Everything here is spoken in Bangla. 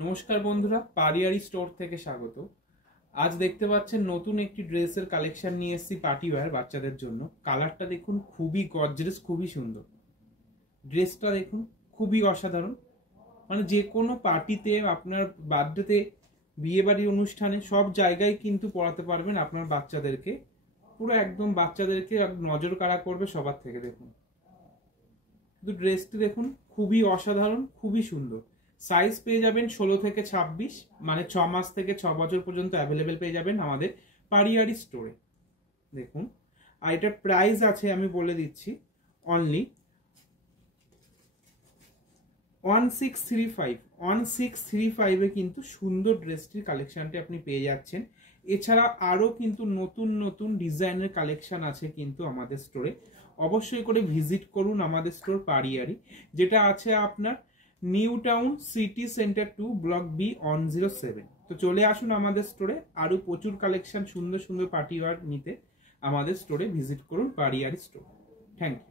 নমস্কার বন্ধুরা, পারিয়ারি স্টোর থেকে স্বাগত। আজ দেখতে পাচ্ছেন নতুন একটি ড্রেসের কালেকশন নিয়ে এসেছি পার্টি ওয়্যার বাচ্চাদের জন্য। কালারটা দেখুন, খুবই গর্জিয়াস, খুবই সুন্দর। ড্রেসটা দেখুন, খুবই অসাধারণ। মানে যে কোনো পার্টিতে, আপনার বার্থডেতে, বিয়ে বাড়ির অনুষ্ঠানে সব জায়গায় কিন্তু পরাতে পারবেন আপনার বাচ্চাদেরকে। পুরো একদম বাচ্চাদেরকে নজর কাড়া করবে সবার থেকে। দেখুন কিন্তু ড্রেসটি দেখুন, খুবই অসাধারণ, খুবই সুন্দর। সাইজ পেয়ে যাবেন 16 থেকে 26, মানে 6 মাস থেকে 6 বছর পর্যন্ত অ্যাভেলেবেল পেয়ে যাবেন আমাদের পারিয়ারি স্টোরে। দেখুন, আর এটার প্রাইস আছে আমি বলে দিচ্ছি, অনলি 1635 কিন্তু সুন্দর ড্রেসটির কালেকশনটি আপনি পেয়ে যাচ্ছেন। এছাড়া আরো কিন্তু নতুন নতুন ডিজাইনের কালেকশন আছে কিন্তু আমাদের স্টোরে। অবশ্যই করে ভিজিট করুন আমাদের স্টোর পারিয়ারি, যেটা আছে আপনার New Town City Centre 2 block B 107। তো চলে আসুন আমাদের স্টোরে, আরো প্রচুর কালেকশন সুন্দর সুন্দর পার্টি ওয়্যার নিতে আমাদের স্টোরে ভিজিট করুন পারিয়ারি স্টোর। Thank you.